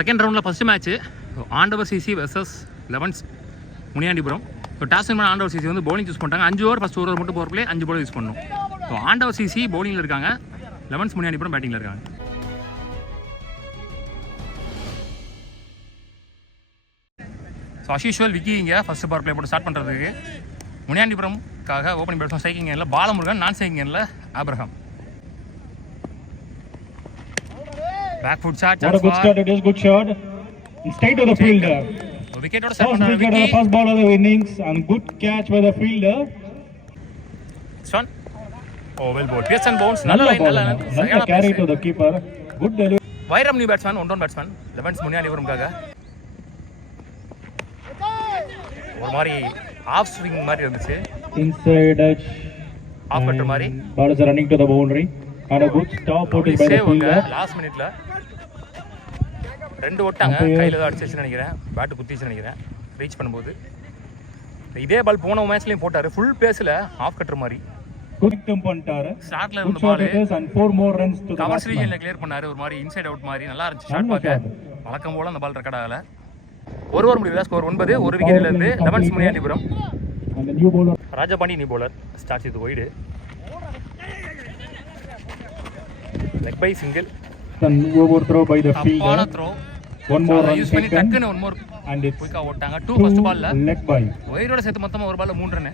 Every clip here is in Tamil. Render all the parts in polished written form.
செகண்ட் ரவுண்டில் first match Andavar CC versus Elevens Muniyandipuram. So toss win பண்ண ஆண்டவர் சிசி வந்து பவுலிங் சூஸ் பண்ணிட்டாங்க. 5 ஓவர் ஃபஸ்ட் ஓவர் மட்டும் பவர் பிளே 5 பால் யூஸ் பண்ணணும். ஸோ ஆண்டவர் சிசி பவுலிங்கில் இருக்காங்க, லெவன்ஸ் முனியாண்டிபுரம் பேட்டிங்கில் இருக்காங்க. ஸோ அஸ்யூஷுவல் விக்கி இங்கே ஃபஸ்ட்டு பவர் பிளே போட்டு ஸ்டார்ட் பண்ணுறதுக்கு. முனியாண்டிபுரம்காக ஓப்பனிங் பேட்ஸ்மேன் ஸ்ட்ரைக்கிங் எண்ணில் பாலமுருகன், நான் ஸ்ட்ரைக்கிங் எண்ணில் Abraham. Back foot shot. What a good start! It is good shot. Straight to the fielder. Wicket or second first wicket, first ball of the innings, and good catch by the fielder. Son. Oh, well bowled. Pearson bounce. Nalla line. Nalla carry to the keeper. Good delivery. Vairam new batsman, one down batsman. Levens Munyanipuram kaga. ஒரு மாதிரி ஆஃப் ஸ்விங் மாதிரி இருந்துச்சு. Inside edge. ஆஃப் கட்டர் மாதிரி. Ball is running to the boundary. And a good stop put by the fielder. Last minuteல ரெண்டு ஓட்டாங்க, கையில தான் அடிச்சிச்சு நினைக்கிறேன், பேட் குத்திச்சு நினைக்கிறேன் ரீச் பண்ணும்போது. இதே பால் போன மேட்ச்லயும் போட்டாரு, ஃபுல் பேஸ்ல ஆஃப் கட்டர் மாதிரி குடிக்கும் பண்ணிட்டாரு. ஸ்டார்ட்ல இருந்த ball and 4 more runs to the cover ரீஜன்ல கிளியர் பண்ணாரு. ஒரு மாதிரி இன்சைட் அவுட் மாதிரி நல்லா இருந்துச்சு ஷாட் பார்க்க. வழக்கம் போல அந்த பால் ரெக்கார்ட் ஆகல. ஒரு ஓவர் முடியல, ஸ்கோர் 9, ஒரு விக்கெட்ல இருந்து Elevens Muniyandipuram. Rajapandi new bowler start இது wide. Leg by single. An overthrow by the fielder. Throw. One more run use பண்ணி டக்குன்னு one more and it's குயிக்கா ஓட்டாங்க. 2 ஃபர்ஸ்ட் பால்ல leg by. வைடோட சேர்த்து மொத்தமா ஒரு பால்ல 3 run.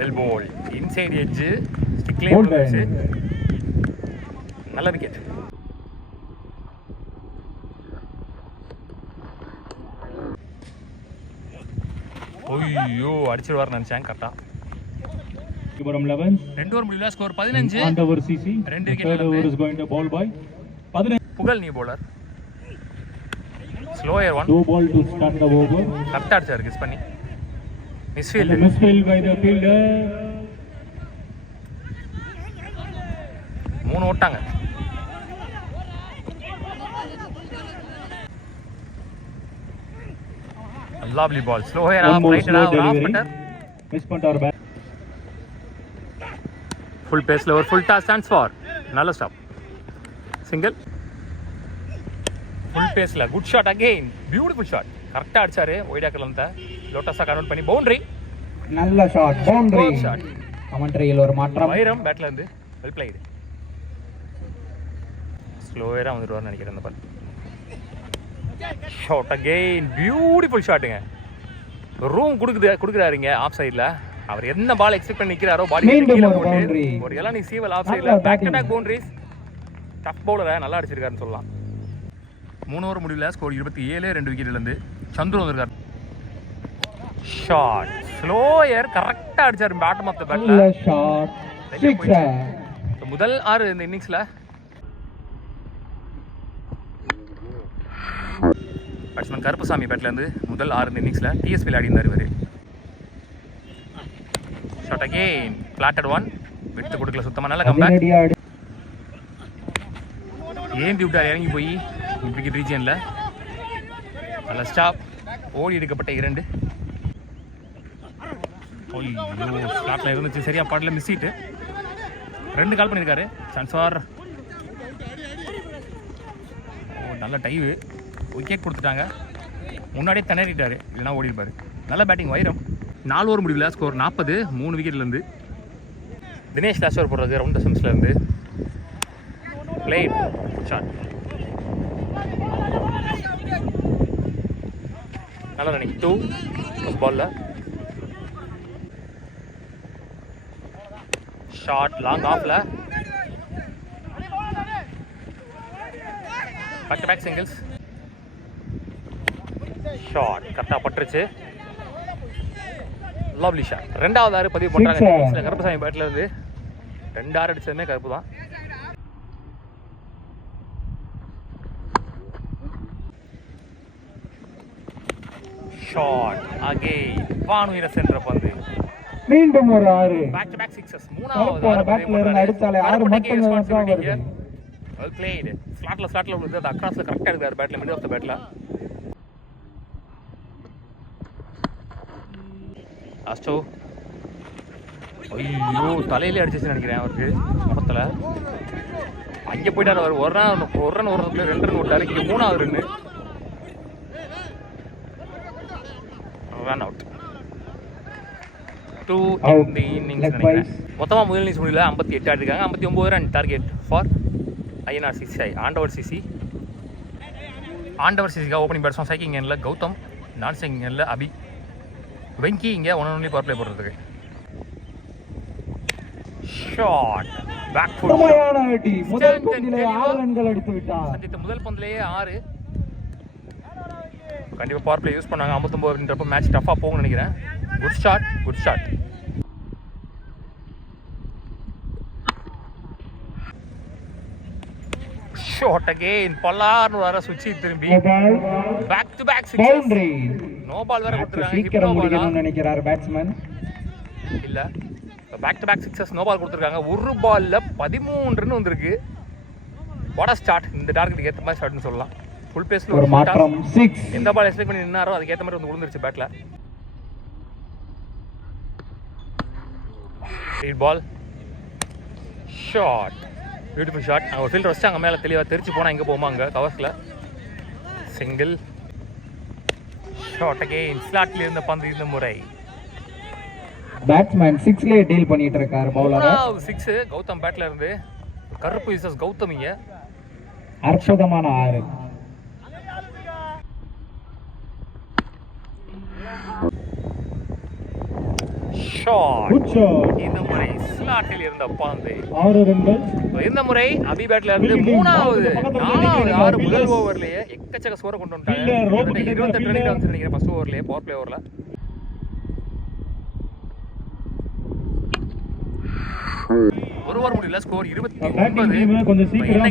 Well ball inside edge stick line வந்துச்சு. நல்ல விக்கெட். ஓய்யோ அடிச்சிடுவார் நினைச்சேன். கரெக்டா Munyanipuram 11. ரெண்டு ஓவர் முடியல, ஸ்கோர் 15. Under CC. ரெண்டு wicket. Third over is going to ball by 15. புகழ் new bowler. Slower one. 2 ball to start the over. கரெக்டா அடிச்சாரு கிஸ் பண்ணி. Misfield. Misfield by the fielder. 3 ஓட்டாங்க. Lovely ball. Slower off, right off cutter. Miss பண்ணிட்டாரு bat. Full pace lower, full toss stands for. நல்ல ஸ்டாப். சிங்கிள். Full pace ல good shot again. Beautiful shot. கரெக்ட்டா அடிச்சாரு. வைடாக்கல இருந்த லோட்டஸா கன்வர்ட் பண்ணி பவுண்டரி. நல்ல ஷாட் பவுண்டரி. கமெண்ட்ரியில் ஒரு மாற்றம். வைரம் பேட்ல இருந்து வெல் பிளேட். ஸ்லோவரா வந்துருவார் நினைக்கிறேன் அந்த பால். Shot again. பியூட்டிஃபுல் ஷாட்டுங்க. ரூம் கொடுக்குறாருங்க ஆஃப் சைடில். அவர் என்ன பால் எக்ஸ்பெக்ட் பண்ணி நிற்கிறாரோ பாடி கீழே போட்டு ஒரு எல்லாம் சீவல் ஆஃப் சைடில் back to back boundaries. Tough பவுலரை நல்லா அடிச்சிருக்காருன்னு சொல்லலாம். 3 ஓவர் முடியல, ஸ்கோர் 27, 2 விக்கெட்லேருந்து சந்துரு வந்திருக்காரு. ஷாட் ஸ்லோயர் கரெக்டாக அடிச்சார் பாட்டம் ஆஃப் த பேட்ல. முதல் 6 இந்த இன்னிங்ஸில் பேட்ஸ்மேன் கருப்பசாமி பேட்லேருந்து முதல் 6 இந்த இன்னிங்ஸில் டிஎஸ்பி ஆடி இருந்தார் இவர். Shot again flatted one. விட்டு கொடுக்கல சுத்தமாக. நல்ல கம்பேக். ஏந்தி விட்டார் இறங்கி போய் விக்கெட் ரீஜியனில். நல்ல ஸ்டாப். ஓடி எடுக்கப்பட்ட 2. ஸ்லாட்டில் இருந்துச்சு, சரியா பாட்டில் மிஸ் ஹிட். 2 கால் பண்ணியிருக்காரு. சான்ஸ்வார். நல்ல டைவு. விக்கெட் கொடுத்துட்டாங்க. முன்னாடியே திணறிட்டாரு, இல்லைனா ஓடிருப்பாரு. நல்ல பேட்டிங் வைரம். 4 ஓவர் முடியல, ஸ்கோர் 40, 3 விக்கெட்லேருந்து. தினேஷ் லாஸ்ட் ஓவர் போடுறது ரவுண்ட் சம்ஸ்லேருந்து. Blade shot. நல்ல ரன்னிங். 2 ஃபர்ஸ்ட் பால்ல ஷாட் லாங் ஆஃப்ல. Back to back singles. Shot கரெக்டாக பட்டுருச்சு. Lovely shot. 2வது 6 பதிவு பண்ணுறாங்க கருப்பசாமி பேட்டில் இருந்து. 2 6 அடிச்சதுமே கருப்பு தான். Shot again. வானுயிர சென்ற பந்து. மீண்டும் ஒரு 6. Back to back sixes. 3வது பேட்ல இருந்து அடிச்சாலே 6 மட்டும் தான் வருது. Well plate. ஸ்லாட்ல வந்து அது அக்ராஸ்ல கரெக்டாக எடுக்கிறார் பேட்ல, மிடில் ஆஃப் த பேட்ல. அஸ்டோ ஐயோ தலையிலே அடிச்சிச்சு நினைக்கிறேன் அவருக்கு முகத்தில். அங்கே போயிட்டார் அவர். ஒரு ரன் ஒரு 2 ரன் விட்டாரு. இங்கே 3வது run. Run out. 2 in the innings நினைக்கிறேன். மொத்தமாக முதல் இன்னிங்ஸ் முடியல 58 ஆடிருக்காங்க. 59 ரன் டார்கெட் ஃபார் INRCC. ஆண்டவர் சிசி. ஆண்டவர் சிசிக்காக ஓப்பனிங் பேட்ஸ்மேன் சைக்கிங் எண்ணில் கௌதம், நான் சிங் எண்ணில் அபி, வெங்கி இங்கே ஒன்லி பவர் பிளே போடுறதுக்கு. Shot back foot. முதல் பந்திலே 6 ரன்கள் அடித்து விட்டார். சந்தித்த முதல் பந்திலேயே 6. கண்டிப்பாக பவர் பிளே யூஸ் பண்ணாங்க. 59 அப்படின்றப்ப மேட்ச் டஃபாக போகும்னு நினைக்கிறேன். Good shot, good shot. Shot again. பல்லார்னு வர சுச்சி திரும்பி back to back boundary. No ball வேற கொடுத்துருக்காங்க. சீக்கிரம் முடிக்கணும்னு நினைக்கிறார் பேட்ஸ்மேன். இல்ல, back to back sixes no ball கொடுத்துருக்காங்க. ஒரு பால்ல 13 ரன் வந்திருக்கு. What a start. இந்த டார்கெட்டுக்கு ஏற்ற மாதிரி ஸ்டார்ட்னு சொல்லலாம். ஃபுல் பேஸ்ல ஒரு மாற்றம் 6. எந்த பால் எக்ஸ்பெக்ட் பண்ணி நின்னாரோ அதுக்கு ஏற்ற மாதிரி வந்து விழுந்துருச்சு பேட்ல. Read ball. Shot. Beautiful shot. அங்கே ஒரு ஃபீல்டர் வச்சு அங்கே மேலே தெளிவாக தெரிச்சு போனால் எங்கே போமா அங்கே கவர்ஸில். சிங்கிள். Shot again. ஸ்லாட்ல இருந்த பந்து இந்த முறை பேட்ஸ்மேன் 6லே டீல் பண்ணிட்டு இருக்கார் பவுலர். 6 கௌதம் பேட்ல இருந்து. கருப்பு விசஸ் கௌதம் இங்க. அற்புதமான 6. ஷாட். இந்த முறை ஸ்லாட்டில் இருந்த பந்து 6 ரன்கள். இந்த முறை அபி பேட்ல இருந்து 3வது 4வது 6 முதல் ஓவர்லயே எக்கச்சக்க ஸ்கோரை கொண்டு வந்துட்டாங்க. 28 ரன் வந்து நினைக்கிறேன் ஃபர்ஸ்ட் ஓவர்லயே பவர் பிளே ஓவர்ல. ஒரு ஓவர் முடியல ஸ்கோர் 29. கொஞ்சம் சீக்கிரம்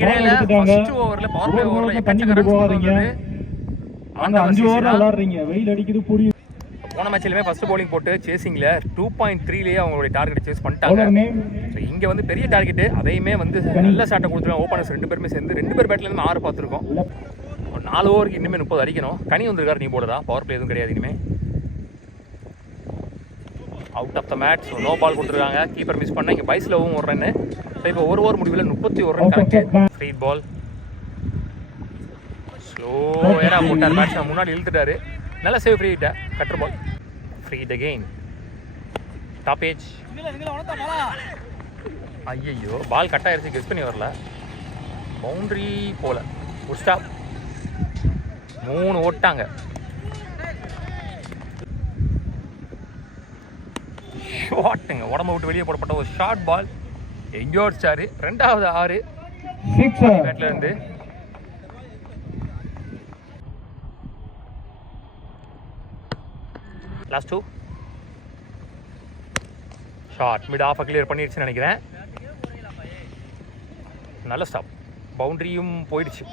ஃபர்ஸ்ட் ஓவர்ல பவர் பிளே ஓவர்ல எக்கச்சக்க ரன்ஸ் போவாதீங்க. அந்த 5 ஓவர் விளையாடுறீங்க. வெயில் அடிக்குது புரியுது. போன மேட்ச்லயுமே ஃபர்ஸ்ட் பவுலிங் போட்டு சேசிங்ல 2.3லயே அவங்களுடைய டார்கெட் சேஸ் பண்ணிட்டாங்க. ஸோ இங்க வந்து பெரிய டார்கெட் அதையுமே வந்து நல்ல ஷாட்டை கொடுத்துருவாங்க. ஓப்பனர்ஸ் 2 பேருமே சேர்ந்து 2 பேர் பேட்ல இருந்து 6 பார்த்துருக்கோம். ஒரு 4 ஓவருக்கு இன்னுமே 30 அடிக்கணும். கனி வந்திருக்காரு நீ போடுறா. பவர் பிளே எதுவும் கிடையாது இனிமே. Out of the match. So no ball கொடுத்துருக்காங்க. கீப்பர் மிஸ் பண்ண இங்கே பைஸ்லவும் ஒரு ரன்னு. ஸோ இப்போ ஒரு ஓவர் முடிவில் 31 ரன் கணக்கு. Free ball. ஸ்லோ ஏரா போட்டார். பேட்ஸ்மேன் முன்னாடி இழுத்துட்டாரு. நல்ல சேவ். ஃப்ரீ ஹிட்டா. Cutter ball. Free hit again. Top edge. ஐயோ பால் கட் ஆயிடுச்சு. கெஸ் பண்ணி வரல. பவுண்டரி போல. ஒரு ஸ்டாப். 3 ஓட்டாங்க. ஷாட்டுங்க. உடம்பு விட்டு வெளியே போடப்பட்ட ஒரு ஷார்ட் பால். எங்கேயோ அடிச்சாரு. 2வது 6 பேட்ல இருந்து. Last 2 shot. Mid off clear பண்ணிடுச்சுன்னு நினைக்கிறேன். நல்ல ஸ்டாப். பவுண்டரியும் போயிடுச்சு.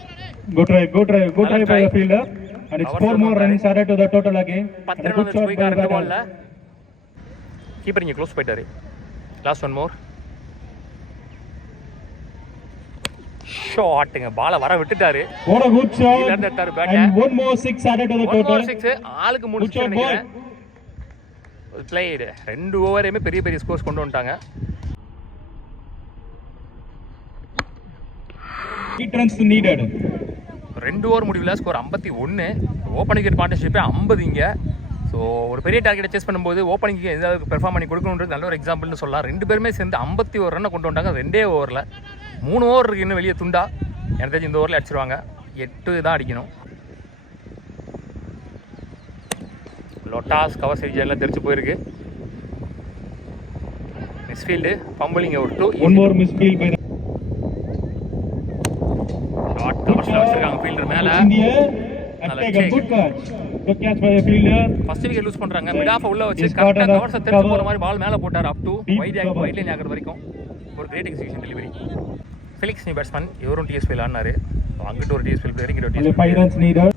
Good try by the fielder. And it's 4 more runs added to the total again. 10 run வந்து போய் ரெண்டு பால்ல. கீப்பர் இங்க க்ளோஸ் போயிட்டாரு. லாஸ்ட் 1 மோர். ஷாட்டுங்க. பாலை வர விட்டுட்டாரு. What a good shot. கீழ இருந்தாரு bad. And 1 more 6 added to the total. 6 ஆளுக்கு 3 சிக்ஸ் நினைக்கிறேன். பிளேட் 2 ஓவரையுமே பெரிய பெரிய ஸ்கோர்ஸ் கொண்டு வந்துட்டாங்க. 8 runs needed. 2 ஓவர் முடிவில் ஸ்கோர் 51. ஓப்பன் விக்கெட் பார்ட்னர்ஷிப்பே 50 இங்கே. ஸோ ஒரு பெரிய டார்கெட்டை சேஸ் பண்ணும்போது ஓப்பனிங்க்கு எதாவது பெர்ஃபார்ம் பண்ணி கொடுக்கணுன்றது நல்ல ஒரு எக்ஸாம்பிள்னு சொல்லலாம். 2 பேருமே சேர்ந்து 51 ரன்னை கொண்டு வந்தாங்க 2 ஓவரில். 3 ஓவர் இருக்குது இன்னும் வெளியே துண்டா. எனக்கு தெரிஞ்சு இந்த ஓவரில் அடிச்சிருவாங்க. 8 தான் அடிக்கணும். லொட்டாஸ் கவர் சீரிஸ் எல்லாம் தெரிச்சு போயிருக்கு. மிஸ்ஃபீல்டு ஃபம்பிளிங் ஒரு 2. One more misfield by the short கவர்ஸ்ல வச்சிருக்காங்க ஃபீல்டர் மேல. Good catch. Good catch by the fielder. First wicket loose பண்றாங்க. மிட் ஆஃப் உள்ள வச்சு கரெக்ட்டா கவர்ஸ் தெரிச்சு போற மாதிரி பால் மேல போட்டார். அப் டு வைட் லைன் ஆகுற வரைக்கும் ஒரு great execution delivery. Felix new batsman. இவரும் டிஎஸ்பிஎல் ஆனாரு. அங்கிட்டு ஒரு டிஎஸ்பிஎல் பிளேயர், இங்கிட்டு ஒரு டிஎஸ்பிஎல். 5 runs needed.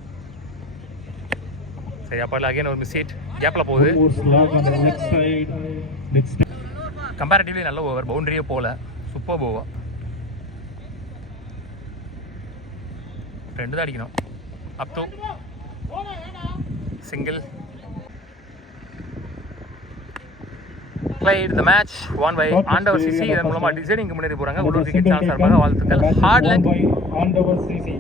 சரி அப்போ அகைன் ஒரு மிஸ் ஹிட் கேப்ல போகுது. கம்பேரிட்டிவ்லி நல்ல ஓவர். பவுண்டரியே போல. சூப்பர் ஓவா. 2 தான் அடிக்கணும். Up to single. played the match won by ஆண்டவர் சிசி. இதன் மூலமா டிசைனிங் முன்னேறி போறாங்க. உள்ளூர் கிரிக்கெட் சேனல் சார்பாக வாழ்த்துக்கள். Hard luck. ஆண்டவர் சிசி.